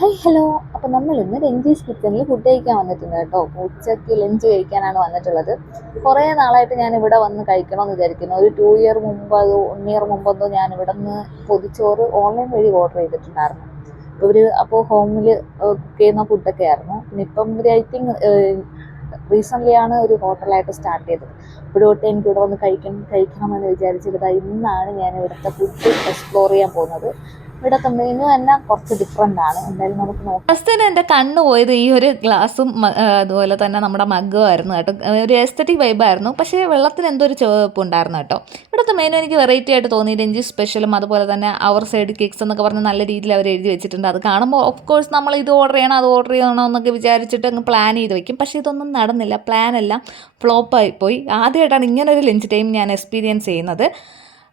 Hi hello. അപ്പോൾ നമ്മളിന്ന് രഞ്ജീസ് കിച്ചണിൽ ഫുഡ് കഴിക്കാൻ വന്നിട്ടുണ്ട് കേട്ടോ. ഉച്ചയ്ക്ക് ലഞ്ച് കഴിക്കാനാണ് വന്നിട്ടുള്ളത്. കുറേ നാളായിട്ട് ഞാൻ ഇവിടെ വന്ന് കഴിക്കണമെന്ന് വിചാരിക്കുന്നു. ഒരു 2 ഇയർ മുമ്പ്, 1 ഇയർ മുമ്പെന്തോ ഞാൻ ഇവിടെ നിന്ന് പൊതിച്ചോറ് ഓൺലൈൻ വഴി ഓർഡർ ചെയ്തിട്ടുണ്ടായിരുന്നു. അപ്പോൾ ഹോമിൽ കുക്ക് ചെയ്യുന്ന ഫുഡൊക്കെ ആയിരുന്നു. പിന്നെ ഇപ്പം ഒരു ഐ തിങ്ക് റീസെൻ്റ്ലി ആണ് ഒരു ഹോട്ടലായിട്ട് സ്റ്റാർട്ട് ചെയ്തത്. അപ്പോൾ തൊട്ട് എനിക്കിവിടെ വന്ന് കഴിക്കണമെന്ന് വിചാരിച്ചിട്ട് ഇന്നാണ് ഞാൻ ഇവിടുത്തെ ഫുഡ് എക്സ്പ്ലോർ ചെയ്യാൻ പോകുന്നത്. ഇവിടുത്തെ മെനു തന്നെ കുറച്ച് ഡിഫറെൻ്റ് ആണ്. എന്തായാലും നമുക്ക് നോക്കാം. ഫസ്റ്റ് തന്നെ എൻ്റെ കണ്ണ് പോയത് ഈ ഒരു ഗ്ലാസും അതുപോലെ തന്നെ നമ്മുടെ മഗ്ഗും ആയിരുന്നു കേട്ടോ. ഒരു എസ്തറ്റിക് വൈബായിരുന്നു, പക്ഷേ വെള്ളത്തിന് എന്തോ ഒരു ചുവപ്പ് ഉണ്ടായിരുന്നു കേട്ടോ. ഇവിടുത്തെ മെനു എനിക്ക് വെറൈറ്റി ആയിട്ട് തോന്നി. രഞ്ജി സ്പെഷ്യലും അതുപോലെ തന്നെ അവർ സൈഡ് കേക്ക്സ് എന്നൊക്കെ പറഞ്ഞ് നല്ല രീതിയിൽ അവർ എഴുതി വെച്ചിട്ടുണ്ട്. അത് കാണുമ്പോൾ ഓഫ് കോഴ്സ് നമ്മൾ ഇത് ഓർഡർ ചെയ്യണം അത് ഓർഡർ ചെയ്യണം എന്നൊക്കെ വിചാരിച്ചിട്ട് അങ്ങ് പ്ലാൻ ചെയ്ത് വെക്കും. പക്ഷേ ഇതൊന്നും നടന്നില്ല. പ്ലാനെല്ലാം ഫ്ലോപ്പായിപ്പോയി. ആദ്യമായിട്ടാണ് ഇങ്ങനൊരു ലഞ്ച് ടൈം ഞാൻ എക്സ്പീരിയൻസ് ചെയ്യുന്നത്.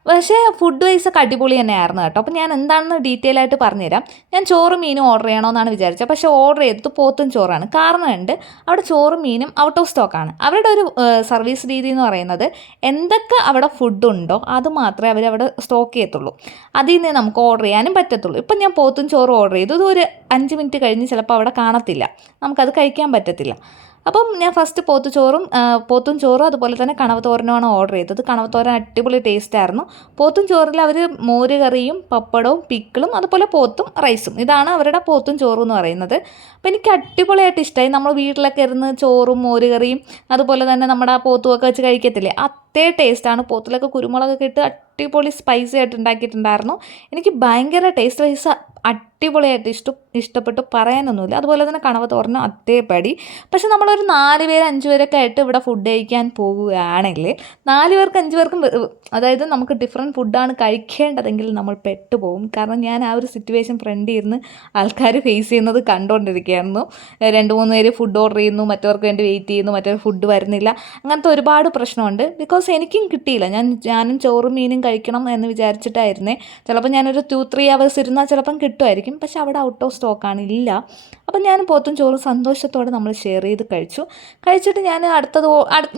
പക്ഷേ ഫുഡ് വൈസൊക്കെ അടിപൊളി തന്നെയായിരുന്നു കേട്ടോ. അപ്പോൾ ഞാൻ എന്താണെന്ന് ഡീറ്റെയിൽ ആയിട്ട് പറഞ്ഞുതരാം. ഞാൻ ചോറും മീനും ഓർഡർ ചെയ്യണമെന്നാണ് വിചാരിച്ചത്. പക്ഷേ ഓർഡർ ചെയ്തത് പോത്തും ചോറാണ്. കാരണമുണ്ട്, അവിടെ ചോറും മീനും ഔട്ട് ഓഫ് സ്റ്റോക്കാണ്. അവരുടെ ഒരു സർവീസ് രീതി എന്ന് പറയുന്നത് എന്തൊക്കെ അവിടെ ഫുഡുണ്ടോ അത് മാത്രമേ അവരവിടെ സ്റ്റോക്ക് ചെയ്യത്തുള്ളൂ. അതിൽ നിന്ന് നമുക്ക് ഓർഡർ ചെയ്യാനും പറ്റത്തുള്ളൂ. ഇപ്പം ഞാൻ പോത്തും ചോറും ഓർഡർ ചെയ്തു. ഇത് ഒരു 5 മിനിറ്റ് കഴിഞ്ഞ് ചിലപ്പോൾ അവിടെ കാണത്തില്ല, നമുക്കത് കഴിക്കാൻ പറ്റത്തില്ല. അപ്പം ഞാൻ ഫസ്റ്റ് പോത്തും ചോറും അതുപോലെ തന്നെ കണവത്തോരനുമാണ് ഓർഡർ ചെയ്തത്. കണവത്തോരൻ അടിപൊളി ടേസ്റ്റായിരുന്നു. പോത്തും ചോറിൽ അവർ മോര് കറിയും പപ്പടവും പിക്കിളും അതുപോലെ പോത്തും റൈസും, ഇതാണ് അവരുടെ പോത്തും ചോറും എന്ന് പറയുന്നത്. അപ്പോൾ എനിക്ക് അടിപൊളിയായിട്ട് ഇഷ്ടമായി. നമ്മൾ വീട്ടിലൊക്കെ ഇരുന്ന് ചോറും മോര് കറിയും അതുപോലെ തന്നെ നമ്മുടെ ആ പോത്തുമൊക്കെ വെച്ച് കഴിക്കത്തില്ലേ, അതേ ടേസ്റ്റാണ്. പോത്തിലൊക്കെ കുരുമുളകൊക്കെ ഇട്ട് അടിപൊളി സ്പൈസി ആയിട്ട് ഉണ്ടാക്കിയിട്ടുണ്ടായിരുന്നു. എനിക്ക് ഭയങ്കര ടേസ്റ്റ് വൈസ് അടിപൊളിയായിട്ട് ഇഷ്ടപ്പെട്ടു, പറയാനൊന്നുമില്ല. അതുപോലെ തന്നെ കണവത്തോരനും അതേപടി. പക്ഷെ നമ്മളൊരു 4 പേര് 5 പേരൊക്കെ ആയിട്ട് ഇവിടെ ഫുഡ് കഴിക്കാൻ പോകുകയാണെങ്കിൽ 4 പേർക്ക് 5 പേർക്കും അതായത് നമുക്ക് ഡിഫറെൻറ്റ് ഫുഡാണ് കഴിക്കേണ്ടതെങ്കിൽ നമ്മൾ പെട്ടുപോകും. കാരണം ഞാൻ ആ ഒരു സിറ്റുവേഷൻ ഫ്രണ്ടിൽ ഇരുന്ന് ആൾക്കാർ ഫേസ് ചെയ്യുന്നത് കണ്ടുകൊണ്ടിരിക്കുകയായിരുന്നു. 2-3 പേര് ഫുഡ് ഓർഡർ ചെയ്യുന്നു, മറ്റവർക്ക് വേണ്ടി വെയിറ്റ് ചെയ്യുന്നു, മറ്റവർ ഫുഡ് വരുന്നില്ല. അങ്ങനത്തെ ഒരുപാട് പ്രശ്നമുണ്ട്. ബിക്കോസ് എനിക്കും കിട്ടിയില്ല. ഞാനും ചോറും മീനും കഴിക്കണം എന്ന് വിചാരിച്ചിട്ടായിരുന്നേ. ചിലപ്പോൾ ഞാനൊരു 2-3 അവേഴ്സ് ഇരുന്നാൽ ചിലപ്പം കിട്ടുമായിരിക്കും. പക്ഷെ അവിടെ ഔട്ട് ഓഫ് സ്റ്റോക്കാണ്, ഇല്ല. അപ്പം ഞാൻ പോത്തും ചോറും സന്തോഷത്തോടെ നമ്മൾ ഷെയർ ചെയ്ത് കഴിച്ചിട്ട് ഞാൻ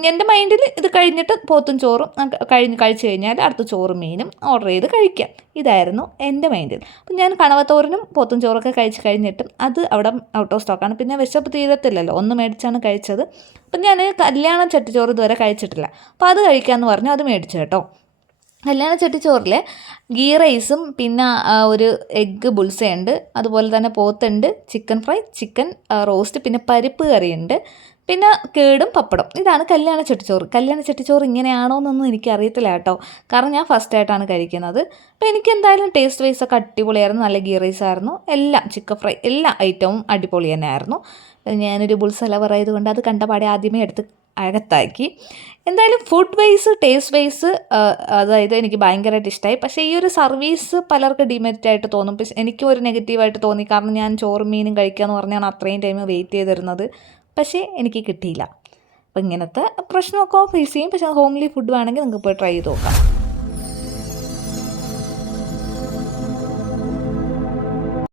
എൻ്റെ മൈൻഡിൽ ഇത് കഴിഞ്ഞിട്ട് പോത്തും ചോറും കഴിച്ച് കഴിഞ്ഞാൽ അടുത്ത ചോറും മീനും ഓർഡർ ചെയ്ത് കഴിക്കാം, ഇതായിരുന്നു എൻ്റെ മൈൻഡിൽ. അപ്പം ഞാൻ കണവത്തോരനും പോത്തും ചോറൊക്കെ കഴിച്ച് കഴിഞ്ഞിട്ടും അത് അവിടെ ഔട്ട് ഓഫ് സ്റ്റോക്കാണ്. പിന്നെ വിശപ്പ് തീരത്തില്ലല്ലോ, ഒന്ന് മേടിച്ചാണ് കഴിച്ചത്. അപ്പം ഞാൻ കല്യാണ ചട്ടിച്ചോറ് ഇതുവരെ കഴിച്ചിട്ടില്ല. അപ്പോൾ അത് കഴിക്കാമെന്ന് പറഞ്ഞു അത് മേടിച്ചു കേട്ടോ. കല്യാണ ചട്ടിച്ചോറിൽ ഗീ റൈസും പിന്നെ ഒരു എഗ്ഗ് ബുൾസയുണ്ട്, അതുപോലെ തന്നെ പോത്തുണ്ട്, ചിക്കൻ ഫ്രൈ, ചിക്കൻ റോസ്റ്റ്, പിന്നെ പരിപ്പ് കറിയുണ്ട്, പിന്നെ കേടും പപ്പടം. ഇതാണ് കല്യാണ ചട്ടിച്ചോറ്. കല്യാണ ചട്ടിച്ചോറ് ഇങ്ങനെയാണോ എന്നൊന്നും എനിക്കറിയത്തില്ല കേട്ടോ, കാരണം ഞാൻ ഫസ്റ്റായിട്ടാണ് കഴിക്കുന്നത്. അപ്പോൾ എനിക്ക് എന്തായാലും ടേസ്റ്റ് വൈസ് ഒക്കെ അടിപൊളിയായിരുന്നു. നല്ല ഗീ റൈസായിരുന്നു, എല്ലാം ചിക്കൻ ഫ്രൈ എല്ലാ ഐറ്റവും അടിപൊളി തന്നെയായിരുന്നു. ഞാനൊരു ബുൾസ ലവർ ആയതുകൊണ്ട് അത് കണ്ടപാടെ ആദ്യമേ എടുത്ത് അകത്താക്കി. എന്തായാലും ഫുഡ് വൈസ് ടേസ്റ്റ് വൈസ് അതായത് എനിക്ക് ഭയങ്കരമായിട്ട് ഇഷ്ടമായി. പക്ഷേ ഈ ഒരു സർവീസ് പലർക്ക് ഡിമെറിറ്റായിട്ട് തോന്നും. പക്ഷേ എനിക്കും ഒരു നെഗറ്റീവായിട്ട് തോന്നി. കാരണം ഞാൻ ചോറും മീനും കഴിക്കുക എന്ന് പറഞ്ഞാണ് അത്രയും ടൈം വെയിറ്റ് ചെയ്തിരുന്നത്. പക്ഷേ എനിക്ക് കിട്ടിയില്ല. അപ്പോൾ ഇങ്ങനത്തെ പ്രശ്നമൊക്കെ ഫേസ് ചെയ്യും. പക്ഷേ ഹോംലി ഫുഡ് വേണമെങ്കിൽ നിങ്ങൾക്ക് പോയി ട്രൈ ചെയ്ത് നോക്കാം.